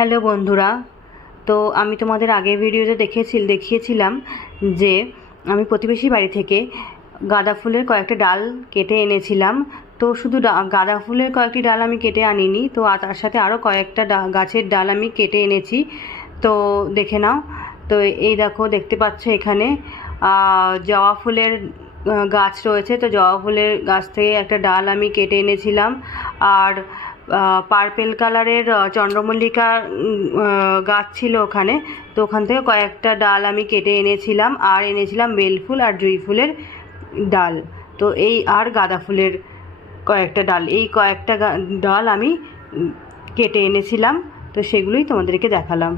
Hello বন্ধুরা, তো আমি তোমাদের আগের ভিডিওতে দেখিয়েছিলাম যে আমি প্রতিবেশী বাড়ি থেকে গাঁদা ফুলের কয়েকটা ডাল কেটে এনেছিলাম। তো শুধু গাঁদা ফুলের কয়েকটি ডাল আমি কেটে আনিনি, তো তার সাথে আরও কয়েকটা গাছের ডাল আমি কেটে এনেছি। তো দেখে নাও। তো এই দেখো, দেখতে পাচ্ছ এখানে জবা ফুলের গাছ রয়েছে। তো জবা ফুলের গাছ থেকে একটা ডাল আমি কেটে এনেছিলাম। আর পার্পেল কালারের চন্দ্রমল্লিকা গাছ ছিল ওখানে, তো ওখান থেকে কয়েকটা ডাল আমি কেটে এনেছিলাম। আর এনেছিলাম বেলফুল আর জুঁই ফুলের ডাল। তো এই আর গাঁদা ফুলের কয়েকটা ডাল, এই কয়েকটা ডাল আমি কেটে এনেছিলাম। তো সেগুলোই তোমাদেরকে দেখালাম।